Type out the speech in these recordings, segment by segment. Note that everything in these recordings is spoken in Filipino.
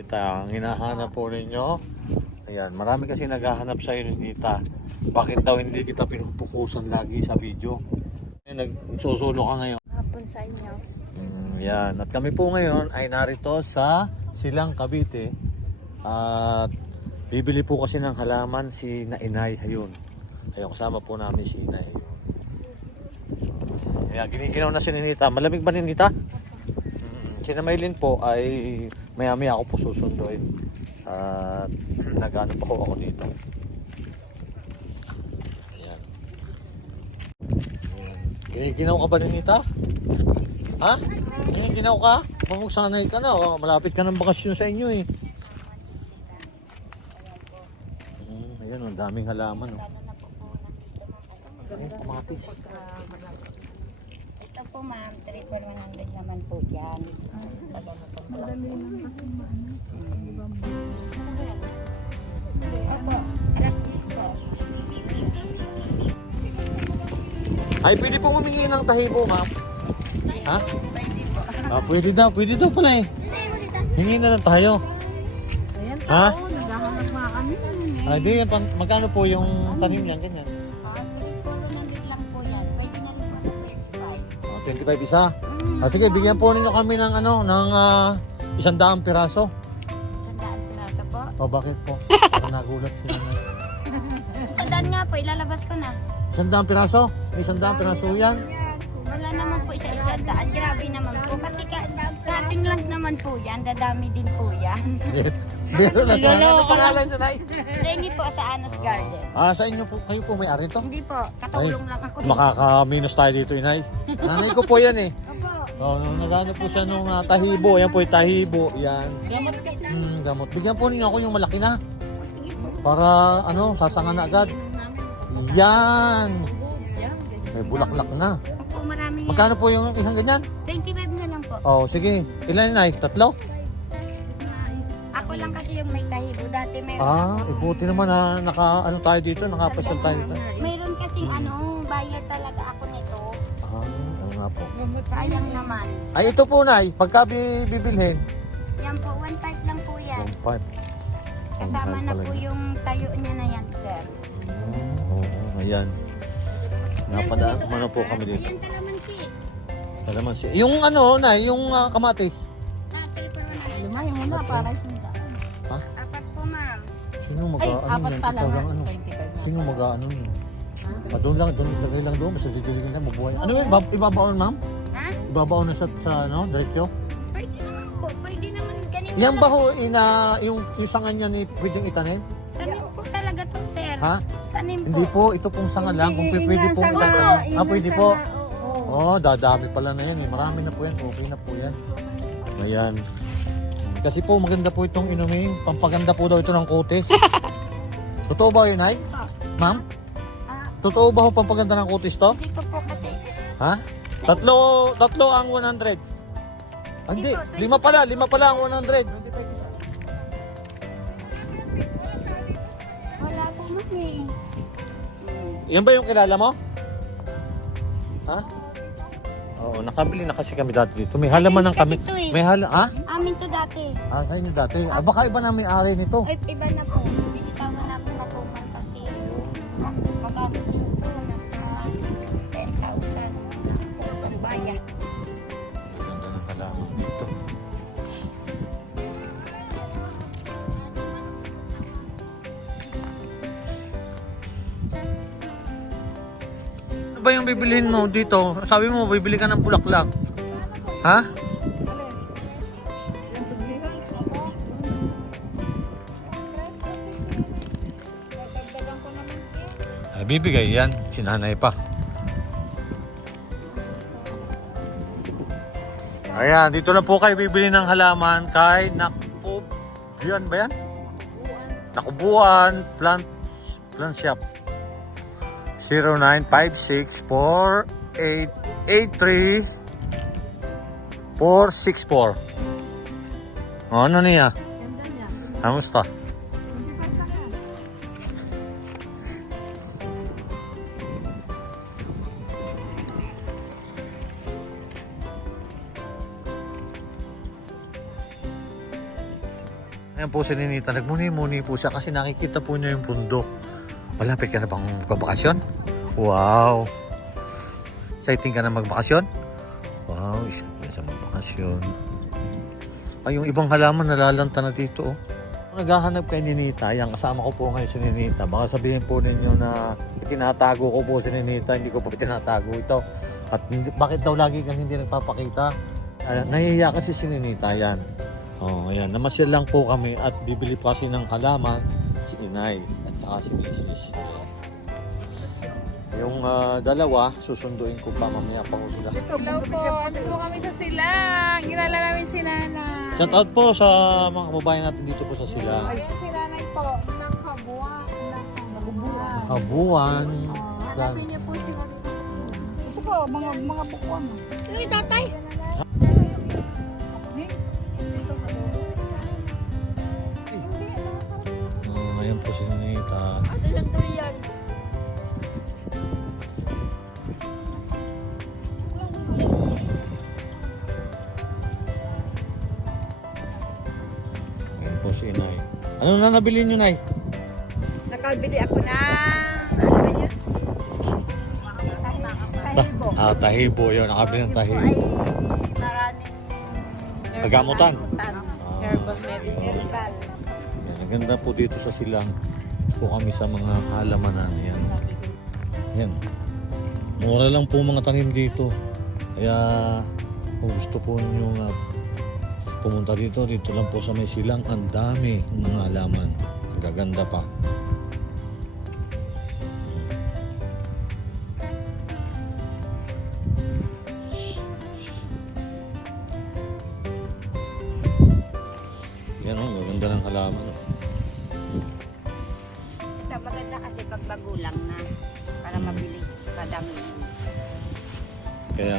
Nita, ang hinahanap po ninyo. Ayan, marami kasi naghahanap sa iyo Nita. Bakit daw hindi kita pinupukusan lagi sa video? Eh, Nagsusulo ka ngayon. Hapon sa inyo. Mm, yan. At kami po ngayon ay narito sa Silang Cavite. At bibili po kasi ng halaman si Nainay Hayun. Ayun, kasama po namin si Inay Hayun. Kaya giniginaw na si Ninita. Malamig ba Ninita? Mm, si Namaylin po ay maya-maya ako po susunduin. At nagano pa ako dito. Ayan. Ayan. Giniginaw ka ba Ninita? Ha? Giniginaw ka? Mamagsanay ka na. Oh, malapit ka ng bakasyon sa inyo eh. Mm, ayun, ang daming halaman. Oh. Ay, kumapis. Po ma'am, 3 for 100 naman po yan. Madali lang kasi Opo, alas 10 po. Ay, pwede po humingi ng tahibo, ma'am. Ha? Pwede po. Ah, pwede daw. Pwede daw pala eh. Hingi na lang tayo. Ayan Ha? naghahanap nga kami. Ah, di, yan, pan- magkano po yung tanim yan? Ganyan. 25. Ah, 25 isa. Ah, sige, bigyan po ninyo kami ng ano, ng ah, isang daang piraso. Sandaan piraso po. O, bakit po? Parang nagulat sila na. Sandaan nga po, ilalabas ko na. Isang daang piraso? May isang daang piraso yan? Wala naman po isa-isa daan. Grabe naman po. Kasi ka, cutting lang naman po yan. Dadami din po yan. Meron na sa ano pangalan nyo, Nay? Rengi po sa Anos Garden. Ah, sa inyo po, kayo po may ari to? Hindi po, katulong lang ako. Makaka-minus tayo dito, Inay. Nanay ko po yan eh. Opo. Oh, nagano po siya nung ah, tahibo, yan po yung tahibo, yan. Gamot kasi. Hmm, gamot. Bigyan po ninyo ako yung malaki na. Sige po. Para ano, sasangan na agad. Yan! May bulaklak na. Opo, marami yan. Magkano po yung isang ganyan? 25 na lang po. Oh, sige. Ilan na Tatlo? Ako lang kasi yung may tahibo. Dati meron Ah, ako. ibuti naman na naka ano tayo dito, nakapasyal tayo dito. Mayroon kasing ano, buyer talaga ako nito. Ah, ano nga po. Sayang naman. Ay, ito po, Nay. Pagka bi- bibilhin. Yan po, 1.5 lang po yan. Yung pipe. Kasama na po yung tayo niya na yan, sir. Oo, oh, ayan. Napadaan umano po kami dito. Ayan kalamansi. Alaman siya. Yung ano, na, yung ah, kamatis. Ah, triple one hundred. Lima yung una para sunda. Sino mag Ay, ano apat yan? pala Ikaw nga. lang ano? 25 na. Sino mag ano yun? Ah, doon lang, doon lagay lang doon. Basta didiligin lang, mabuhay. Ano yun? Ibab- Ibabaon, ma'am? Ha? Ibabaon na sa, sa ano, direktyo? Pwede naman po. Pwede naman ganito. Yan ba ho, ina, yung, yung sangan niya ni pwedeng itanim? Tanim po talaga to, sir. Ha? Tanim po. Hindi po, ito pong sangan lang. Kung Hindi, pwede po inasanga. itanim. Ah, pwede po. Oo. Oh, dadami pala na yan eh. Marami na po yan. Okay na po yan. Ayan. Kasi po maganda po itong inumin. Pampaganda po daw ito ng kutis. Totoo ba yun, Ay? Ma'am? Ah, Totoo ba ho pampaganda ng kutis to? hindi ko po kasi. Ha? Tatlo, tatlo ang 100. Ah, Hindi, lima pala, lima pala ang 100. Wala po, ma'am eh. Hmm. Yan ba yung kilala mo? Ha? Oo, nakabili na kasi kami dati dito. May halaman ng kami. Eh. May hala, ha? Amin to dati. Ah, sa inyo dati. Ah, baka iba na may-ari nito. Ay, iba na po. Binitawan na po matuman kasi magkano din po nasa 10,000 ang bayan. Ganda ng halaman dito. Ano ba yung bibilhin mo dito? Sabi mo, bibili ka ng bulaklak. Ha? Ay, bibigay yan. Sinanay pa. Ayan, dito na po kayo bibili ng halaman kay Nakub... Yan ba yan? Nakubuan Plant, plant Shop. 0956-4883-464. Oh, ano niya. Kamusta? Ayan po si Ninita, nagmuni-muni po siya kasi nakikita po niya yung bundok. Malapit ka na bang magbakasyon? Wow! Exciting ka na magbakasyon? Wow, isa pa sa magbakasyon. Ay, yung ibang halaman nalalanta na dito. Oh. Naghahanap kay Ninita, yan kasama ko po ngayon si Ninita. Baka sabihin po ninyo na itinatago ko po si Ninita, hindi ko po itinatago ito. At bakit daw lagi kang hindi nagpapakita? Uh, nahihiya kasi si Ninita yan. Oh, ayan. Namasyal lang po kami at bibili pa kasi ng halaman si Inay at saka si Mrs. Ayan. Yung ah, dalawa, susunduin ko pa mamaya pa ko sila. Hello po. Dito kami sa silang. Kilala namin si Nanay. Shout out po sa mga kababayan natin dito po sa sila. Ayun si Nanay po. Ng kabuan. Ng kabuan. Hanapin niyo po sa silang. Ito po, mga mga bukuan. Uy, tatay! Ninita. Ano lang durian? Po si Inay. Ano na nabili nyo, Nay? Nakabili ako ng... Ano ba yun? Tahibo. Ah, tahibo yun. Nakabili ng Ito ay tahibo. maraming... Pagamutan. Herbal medicine. Herbal. Yan, ang ganda po dito sa silang po kami sa mga halamanan yan. Yan. Mura lang po mga tanim dito. Kaya kung gusto po nyo nga pumunta dito, dito lang po sa may silang ang dami ng mga halaman. Ang gaganda pa. Yan o, gaganda ng halaman. Maganda kasi pag bagulang na. Para mabilis kadami. Kaya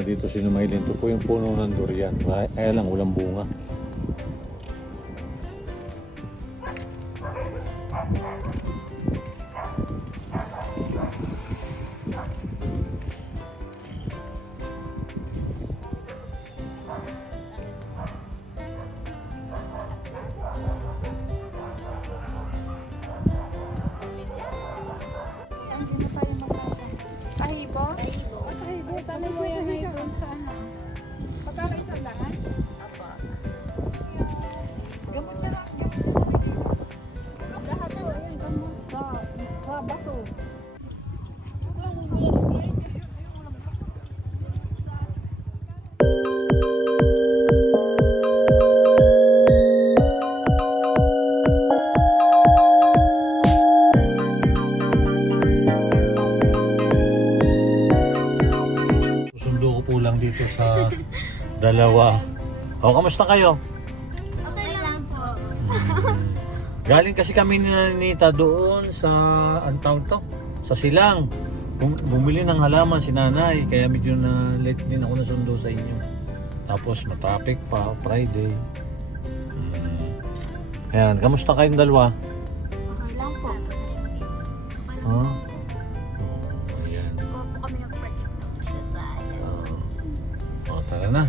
na dito si Numaylin. Ito po yung puno ng durian. Kaya kaya lang walang bunga. Dalawa. O, kamusta kayo? Okay lang po. Galing kasi kami ni Nanita doon sa, ang tawag to? Sa Silang. Bum- bumili ng halaman si nanay, kaya medyo na late din ako nasundo sa inyo. Tapos matraffic pa, Friday. Mm. Ayan, kamusta kayong dalawa? Okay lang po. Ha? Oh, ayan. Kuha po kami ng project ng isa sa Oh, tara na.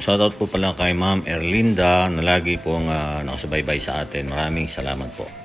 Shoutout po pala kay Ma'am Erlinda na lagi pong ah, nakasubaybay sa atin. Maraming salamat po.